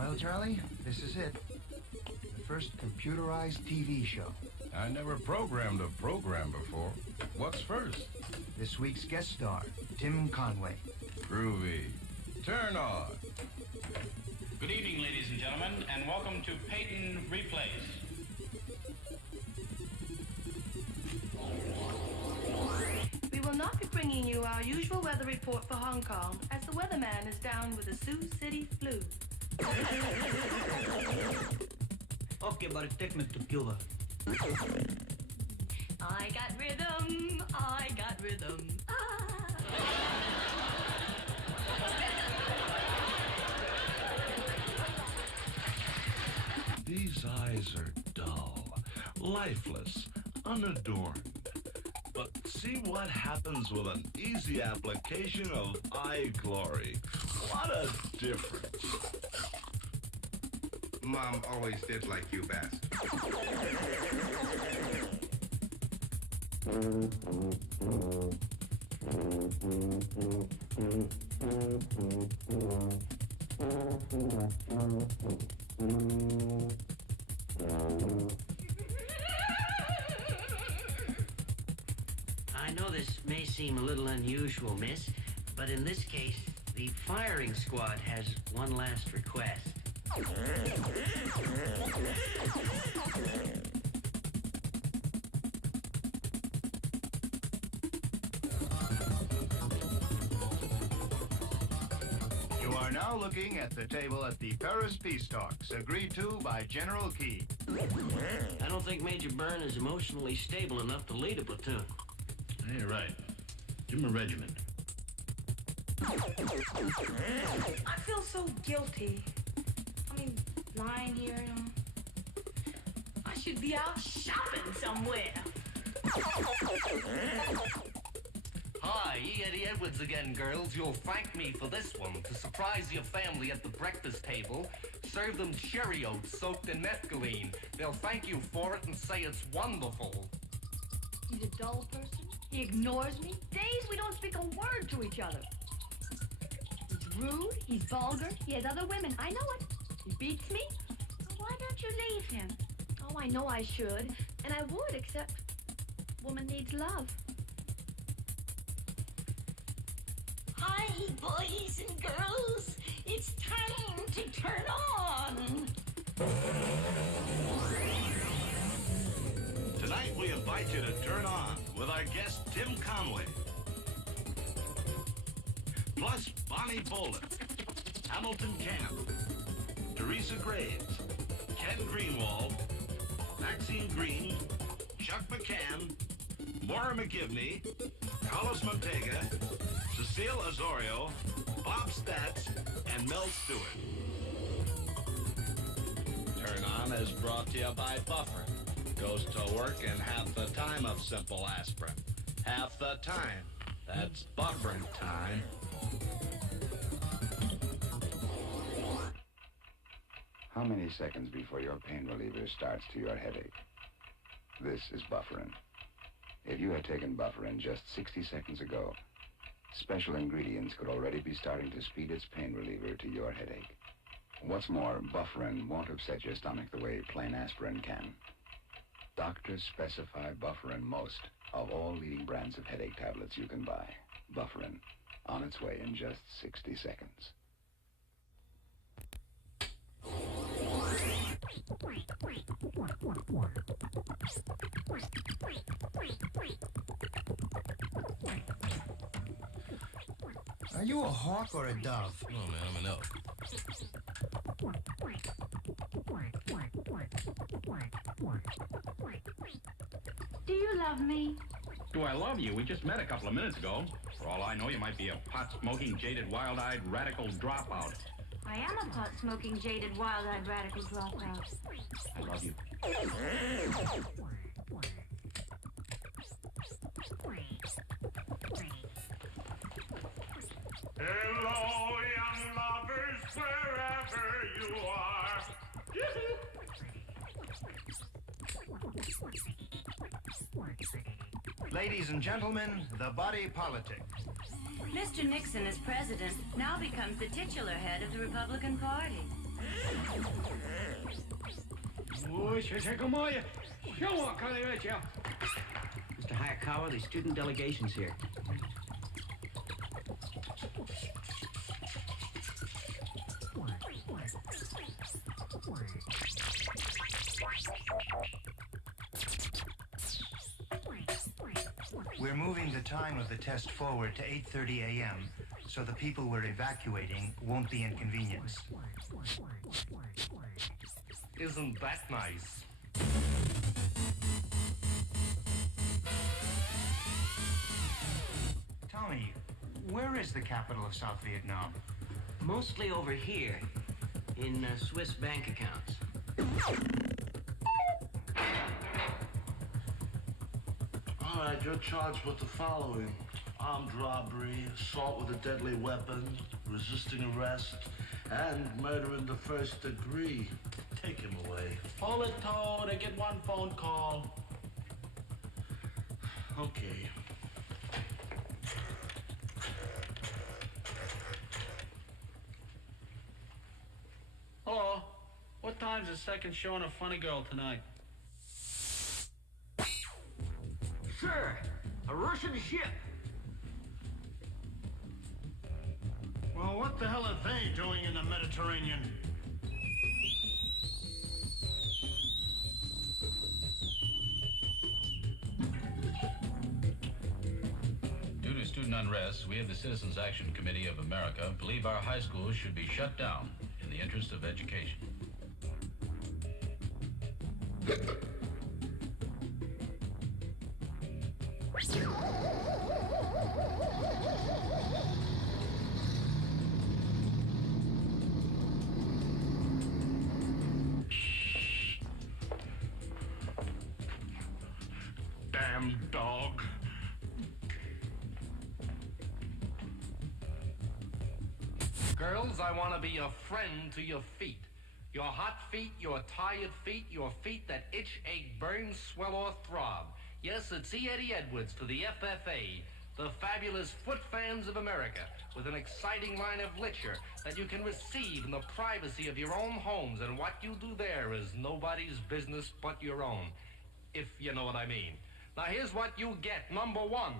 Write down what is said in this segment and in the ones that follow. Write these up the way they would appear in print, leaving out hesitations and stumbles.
Well, Charlie, this is it. The first computerized TV show. I never programmed a program before. What's first? This week's guest star, Tim Conway. Groovy. Turn on. Good evening, ladies and gentlemen, and welcome to Peyton Replays. We will not be bringing you our usual weather report for Hong Kong, as the weatherman is down with the Sioux City flu. Okay, but take me to Cuba. I got rhythm, I got rhythm. These eyes are dull, lifeless, unadorned. But see what happens with an easy application of eye glory. What a difference. Mom always did like you best. I know this may seem a little unusual, miss, but in this case, the firing squad has one last request. You are now looking at the table at the Paris Peace Talks, agreed to by General Key. I don't think Major Byrne is emotionally stable enough to lead a platoon. You're right. Give him a regiment. I feel so guilty. I mean, lying here, you know. I should be out shopping somewhere. Hi, Eddie Edwards again, girls. You'll thank me for this one. To surprise your family at the breakfast table, serve them Cheerios soaked in methylene. They'll thank you for it and say it's wonderful. He's a dull person. He ignores me. Days we don't speak a word to each other. He's rude. He's vulgar. He has other women. I know it. He beats me. Why don't you leave him? Oh, I know I should. And I would, except woman needs love. Hi, boys and girls. It's time to turn on. Tonight we invite you to turn on with our guest Tim Conway. Plus Bonnie Bolden, Hamilton Camp, Teresa Graves, Ken Greenwald, Maxine Green, Chuck McCann, Maura McGivney, Carlos Montega, Cecile Azorio, Bob Statz, and Mel Stewart. Turn On is brought to you by Buffer. Goes to work in half the time of simple aspirin. Half the time. That's buffering time. How many seconds before your pain reliever starts to your headache? This is Bufferin. If you had taken Bufferin just 60 seconds ago, special ingredients could already be starting to speed its pain reliever to your headache. What's more, Bufferin won't upset your stomach the way plain aspirin can. Doctors specify Bufferin most of all leading brands of headache tablets you can buy. Bufferin, on its way in just 60 seconds. Are you a hawk or a dove? Oh, man, I'm an elk. Do you love me? Do I love you? We just met a couple of minutes ago. For all I know, you might be a pot-smoking, jaded, wild-eyed, radical dropout. I am a pot-smoking, jaded, wild-eyed, radical dropout. I love you. Hello, young lovers, wherever you are. Ladies and gentlemen, the body politic. Mr. Nixon, as president, now becomes the titular head of the Republican Party. Mr. Hayakawa, the student delegation's here. We're moving the time of the test forward to 8:30 a.m. so the people we're evacuating won't be inconvenienced. Isn't that nice? Tommy, where is the capital of South Vietnam? Mostly over here, in Swiss bank accounts. All right, you're charged with the following: armed robbery, assault with a deadly weapon, resisting arrest, and murder in the first degree. Take him away. Hold it, Toad. I get one phone call. Okay. Hello. What time's the second showing of Funny Girl tonight? Sir, a Russian ship. Well, what the hell are they doing in the Mediterranean? Due to student unrest, we of the Citizens Action Committee of America believe our high schools should be shut down in the interest of education. Damn dog. Girls, I want to be a friend to your feet. Your hot feet, your tired feet, your feet that itch, ache, burn, swell, or throb. Yes, it's E. Eddie Edwards for the FFA, the fabulous foot fans of America, with an exciting line of literature that you can receive in the privacy of your own homes, and what you do there is nobody's business but your own, if you know what I mean. Now here's what you get. Number one,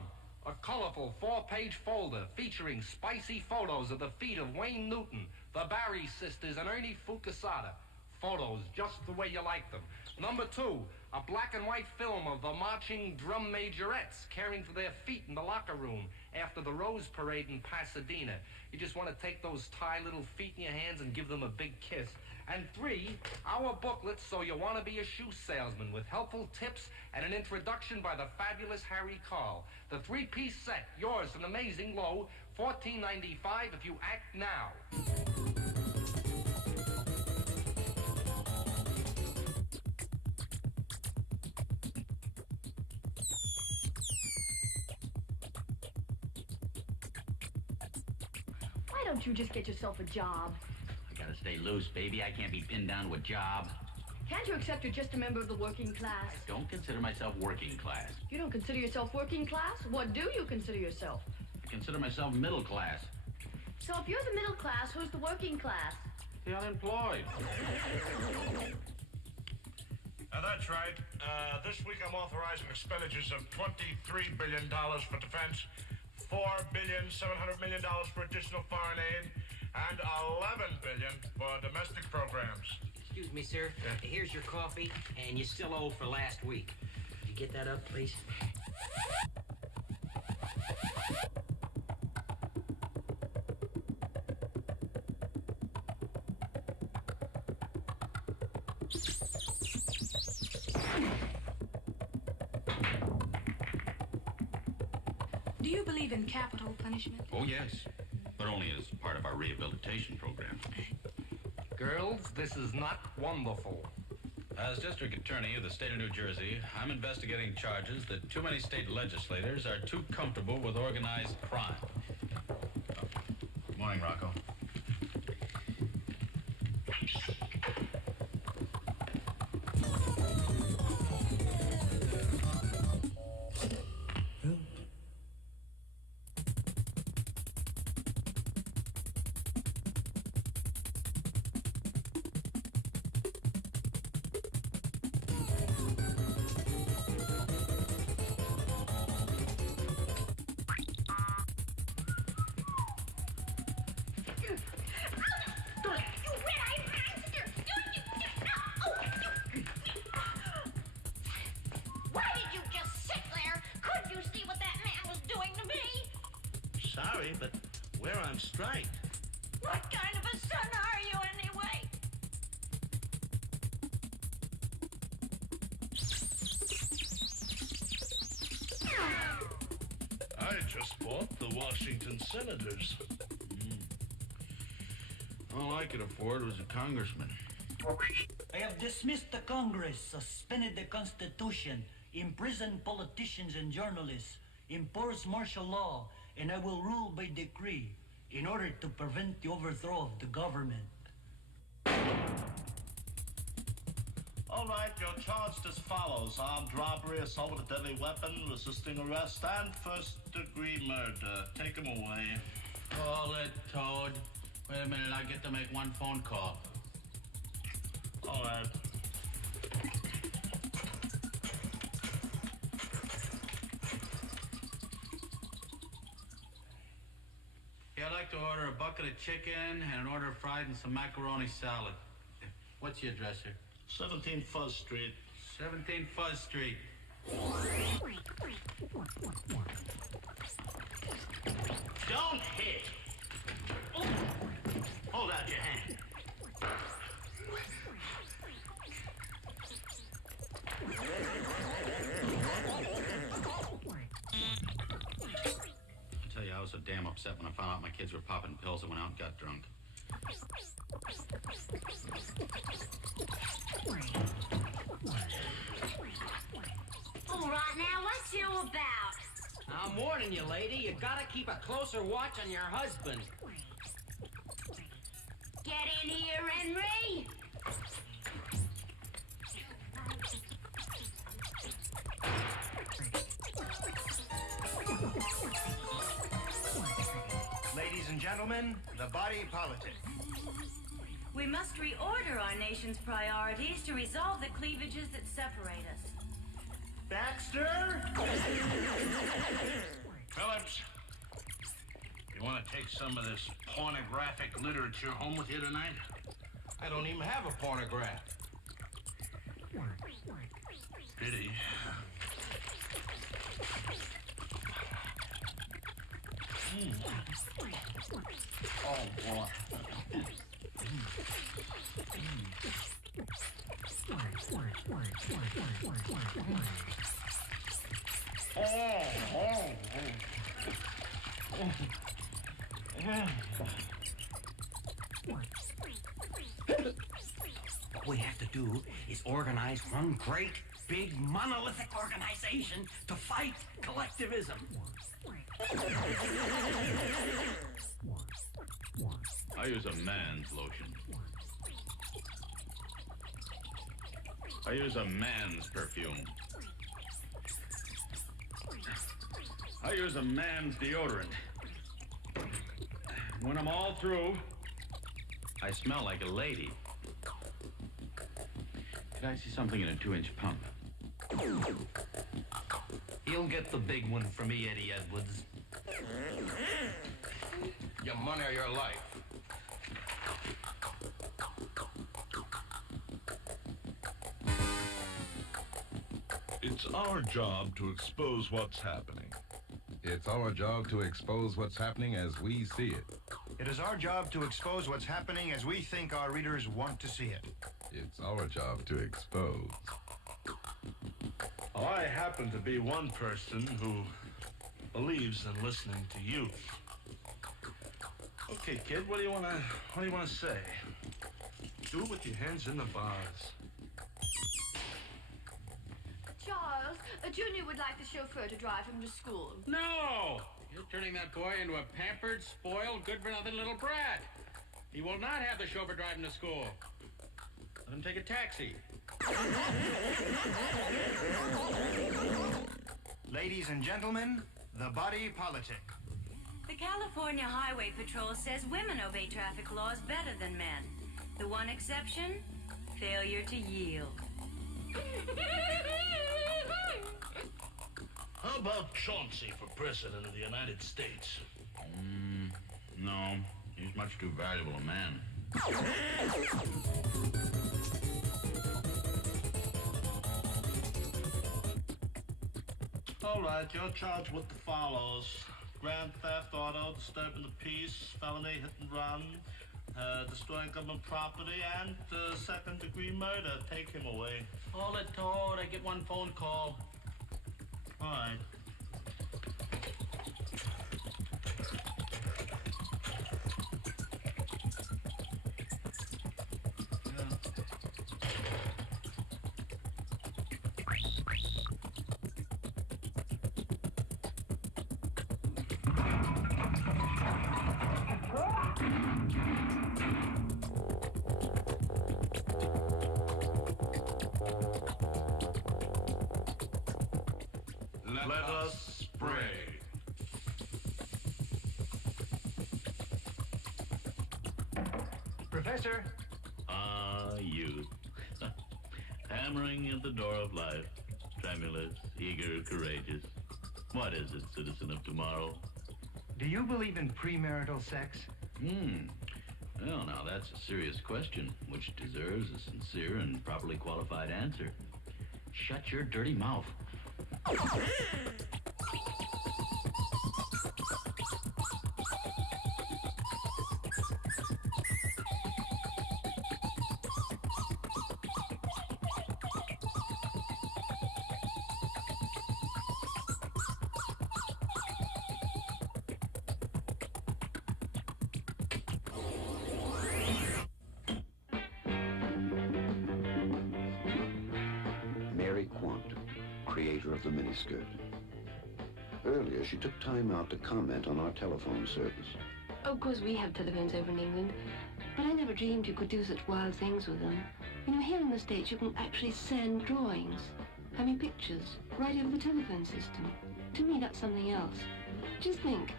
a colorful 4-page folder featuring spicy photos of the feet of Wayne Newton, the Barry sisters, and Ernie Fucasada. Photos just the way you like them. Number two, a black and white film of the marching drum majorettes caring for their feet in the locker room after the Rose Parade in Pasadena. You just want to take those tired little feet in your hands and give them a big kiss. And three, our booklet, So You Want to Be a Shoe Salesman, with helpful tips and an introduction by the fabulous Harry Carl. The 3-piece set, yours an amazing low, $14.95 if you act now. Why don't you just get yourself a job? I gotta stay loose, baby. I can't be pinned down to a job. Can't you accept you're just a member of the working class? I don't consider myself working class. You don't consider yourself working class? What do you consider yourself? I consider myself middle class. So if you're the middle class, who's the working class? The unemployed. That's right. This week I'm authorizing expenditures of $23 billion for defense, $4.7 billion for additional foreign aid, and $11 billion for domestic programs. Excuse me, sir. Here's your coffee, and you still owe for last week. Could you get that up, please? Do you believe in capital punishment? Oh, yes. But only as part of our rehabilitation program. Girls, this is not wonderful. As District Attorney of the state of New Jersey, I'm investigating charges that too many state legislators are too comfortable with organized crime. Good morning, Rocco. sorry, but where I'm striked. What kind of a son are you anyway? I just bought the Washington Senators. All I could afford was a congressman. I have dismissed the Congress, suspended the Constitution, imprisoned politicians and journalists, enforced martial law, and I will rule by decree in order to prevent the overthrow of the government. All right, you're charged as follows. Armed robbery, assault with a deadly weapon, resisting arrest, and first-degree murder. Take him away. Call it, Toad. Wait a minute, I get to make one phone call. All right. Yeah, I'd like to order a bucket of chicken and an order of fried and some macaroni salad. What's your address here? 17 Fuzz Street. 17 Fuzz Street. Don't hit! Oh. Hold out your hand. I tell you, I was so damn upset when I found out my kids were popping pills and went out and got drunk. All right, now, what's you about? I'm warning you, lady. You gotta keep a closer watch on your husband. Get in here, Henry. Ladies and gentlemen, the body politic. We must reorder our nation's priorities to resolve the cleavages that separate us. Baxter? Phillips, you want to take some of this pornographic literature home with you tonight? I don't even have a pornograph. Pity. Oh, boy. What we have to do is organize one great, big, monolithic organization to fight collectivism. I use a man's lotion. I use a man's perfume. I use a man's deodorant. When I'm all through, I smell like a lady. Did I see something in a 2-inch pump? You'll get the big one from me, Eddie Edwards. Your money or your life. It's our job to expose what's happening. It's our job to expose what's happening as we see it. It is our job to expose what's happening as we think our readers want to see it. It's our job to expose. Oh, I happen to be one person who believes in listening to you. Okay, kid, what do you wanna say? Do it with your hands in the bars. Charles, Junior would like the chauffeur to drive him to school. No! You're turning that boy into a pampered, spoiled, good-for-nothing little brat. He will not have the chauffeur drive him to school. Let him take a taxi. Ladies and gentlemen, the body politic. The California Highway Patrol says women obey traffic laws better than men. The one exception, failure to yield. How about Chauncey for president of the United States? No, he's much too valuable a man. All right, you're charged with the follows. grand theft, auto, disturbing the peace, felony, hit and run, destroying government property, and second-degree murder. Take him away. Hold it, Toad. I get one phone call. All right. Let us spray. Professor? Ah, youth. Hammering at the door of life. Tremulous, eager, courageous. What is it, citizen of tomorrow? Do you believe in premarital sex? Well, now that's a serious question, which deserves a sincere and properly qualified answer. Shut your dirty mouth. Creator of the miniskirt. Earlier, she took time out to comment on our telephone service. Of course, we have telephones over in England, but I never dreamed you could do such wild things with them. You know, here in the States, you can actually send drawings, I mean pictures, right over the telephone system. To me, that's something else. Just think,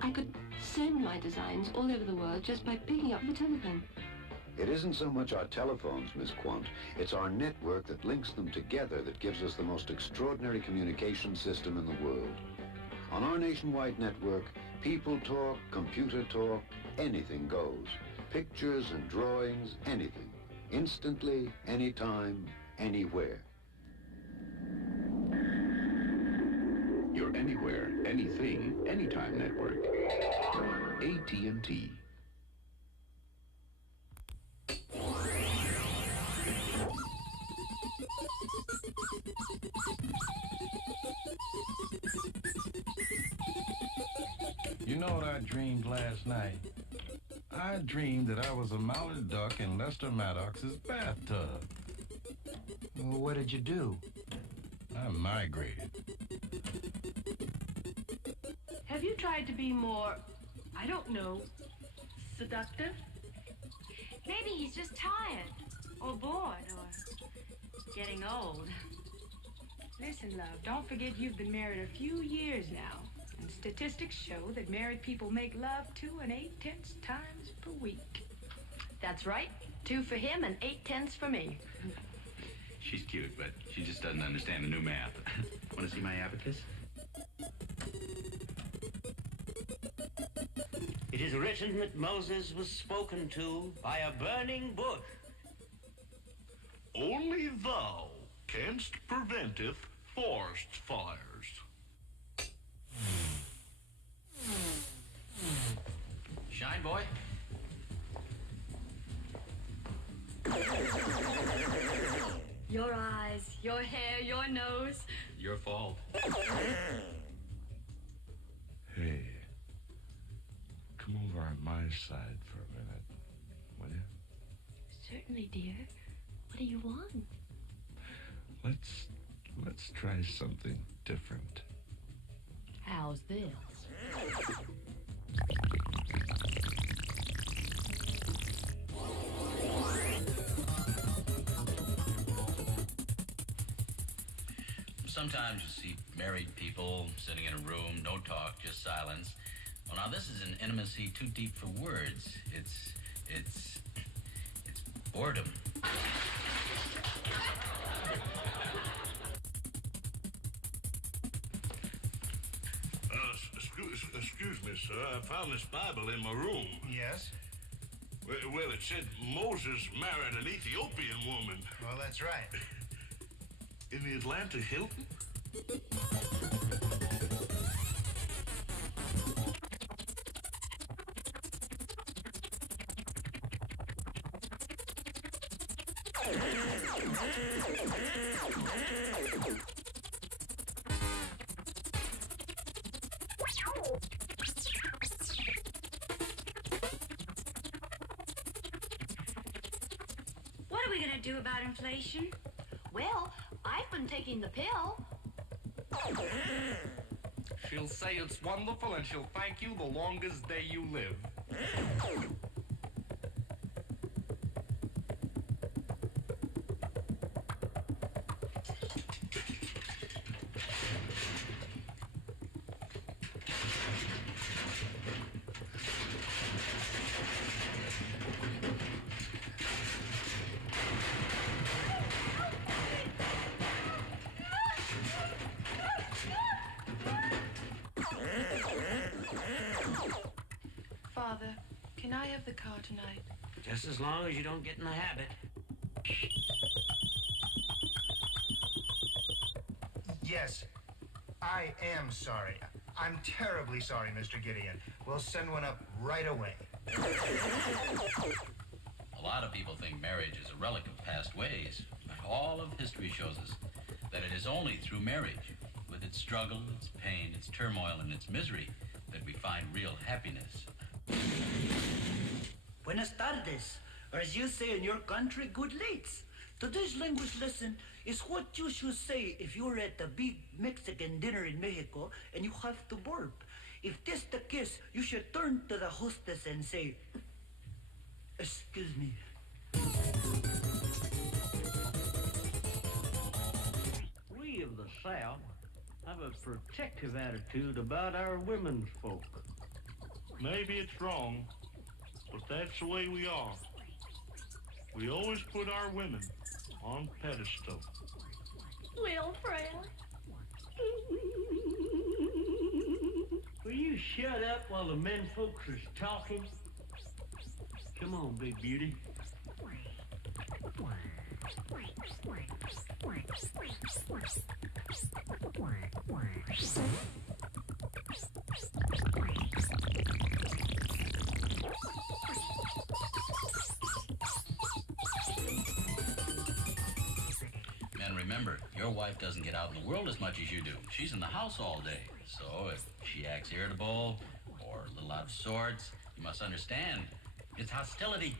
I could send my designs all over the world just by picking up the telephone. It isn't so much our telephones, Miss Quant. It's our network that links them together that gives us the most extraordinary communication system in the world. On our nationwide network, people talk, computer talk, anything goes. Pictures and drawings, anything. Instantly, anytime, anywhere. Your anywhere, anything, anytime network. AT&T. You know what I dreamed last night? I dreamed that I was a mounted duck in Lester Maddox's bathtub. Well, what did you do? I migrated. Have you tried to be more, I don't know, seductive? Maybe he's just tired, or bored, or getting old. Listen, love, don't forget you've been married a few years now. And statistics show that married people make love 2 8/10 times per week. That's right. 2 for him and 8/10 for me. She's cute, but she just doesn't understand the new math. Want to see my abacus? It is written that Moses was spoken to by a burning bush. Only thou canst preventeth forest fires. Shine, boy. Your eyes, your hair, your nose. Your fault. Hey, come over on my side for a minute, will you? Certainly, dear. What do you want? Let's try something different. How's this? Sometimes you see married people sitting in a room, no talk, just silence. Well, now this is an intimacy too deep for words. It's boredom. Excuse me, sir. I found this Bible in my room. Yes? Well, it said Moses married an Ethiopian woman. Well, that's right. In the Atlanta Hilton? What are we gonna do about inflation? Well, I've been taking the pill. She'll say it's wonderful and she'll thank you the longest day you live. Father, can I have the car tonight? Just as long as you don't get in the habit. Yes, I am sorry. I'm terribly sorry, Mr. Gideon. We'll send one up right away. A lot of people think marriage is a relic of past ways, but all of history shows us that it is only through marriage, with its struggle, its pain, its turmoil, and its misery, that we find real happiness. Buenas tardes, or as you say in your country, good lates. Today's language lesson is what you should say if you're at a big Mexican dinner in Mexico and you have to burp. If that's the case, you should turn to the hostess and say, "Excuse me." We of the South have a protective attitude about our women's folk. Maybe it's wrong, but that's the way we are. We always put our women on pedestal. Wilfred. Will you shut up while the men folks is talking? Come on, big beauty. And remember, your wife doesn't get out in the world as much as you do. She's in the house all day. So if she acts irritable or a little out of sorts, you must understand, it's hostility.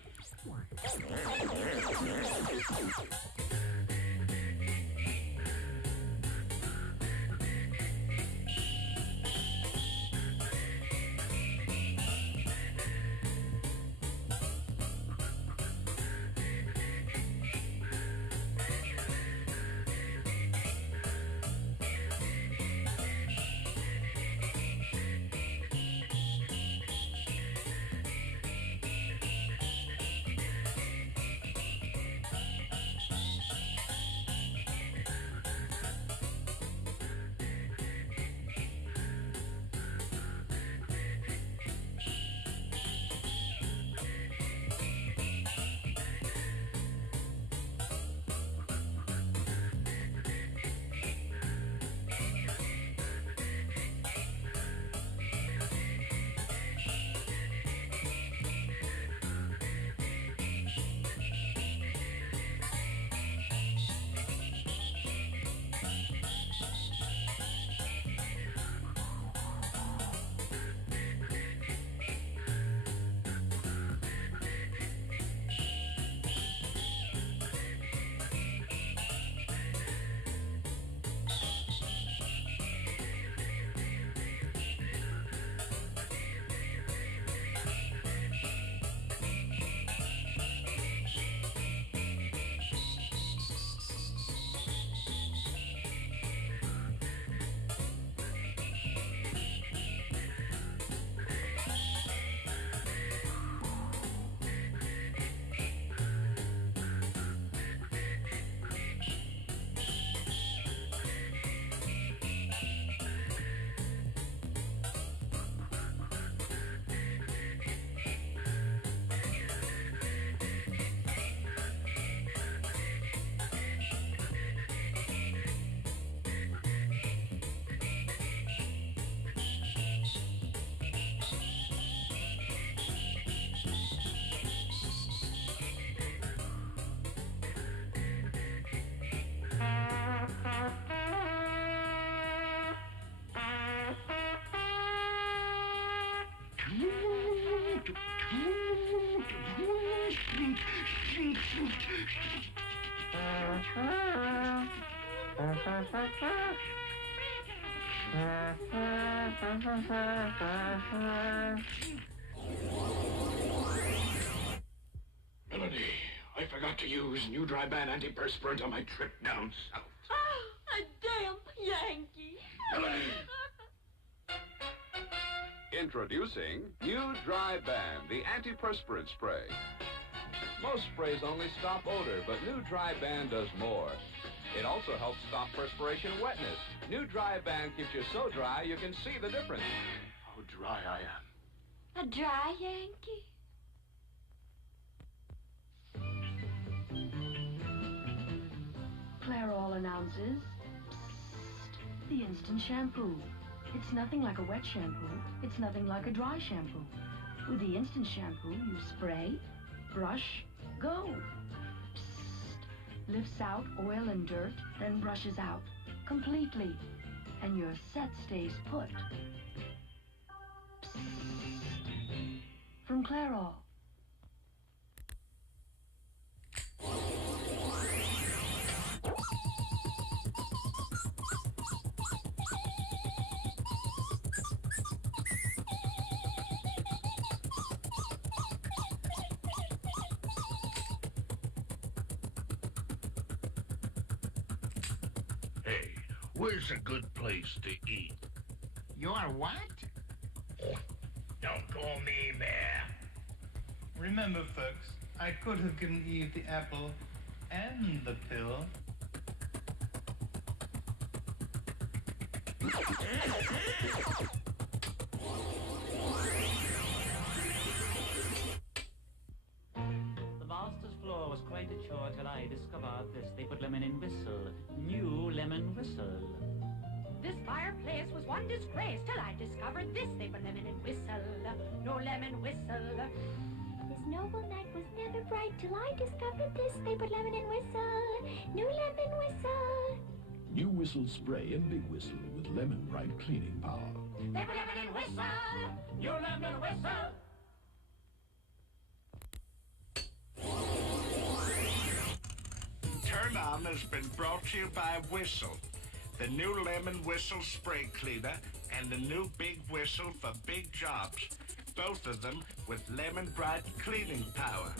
Melody, I forgot to use new dry band antiperspirant on my trip down south. Ah, a damn Yankee. Melody! Introducing new Dry Band, the antiperspirant spray. Most sprays only stop odor, but new Dry Band does more. It also helps stop perspiration wetness. New Dry Band keeps you so dry you can see the difference. How dry I am. A dry Yankee? Clairol announces, "Psst, the instant shampoo. It's nothing like a wet shampoo. It's nothing like a dry shampoo. With the instant shampoo, you spray, brush, go. Psst, lifts out oil and dirt, then brushes out completely, and your set stays put. Psst. From Clairol. Hey, where's a good place to eat? You're what? Don't call me mayor. Remember, folks, I could have given Eve the apple and the pill. The master's floor was quite a chore till I discovered this. They put lemon in whistle. New lemon whistle. This fireplace was one disgrace till I discovered this. They put lemon in whistle. No lemon whistle. This noble night was never bright till I discovered this. They put lemon in whistle. New lemon whistle. New whistle spray and big whistle with lemon bright cleaning power. They put lemon in whistle. New lemon whistle. Turn On has been brought to you by Whistle, the new lemon whistle spray cleaner and the new big whistle for big jobs, both of them with lemon bright cleaning power.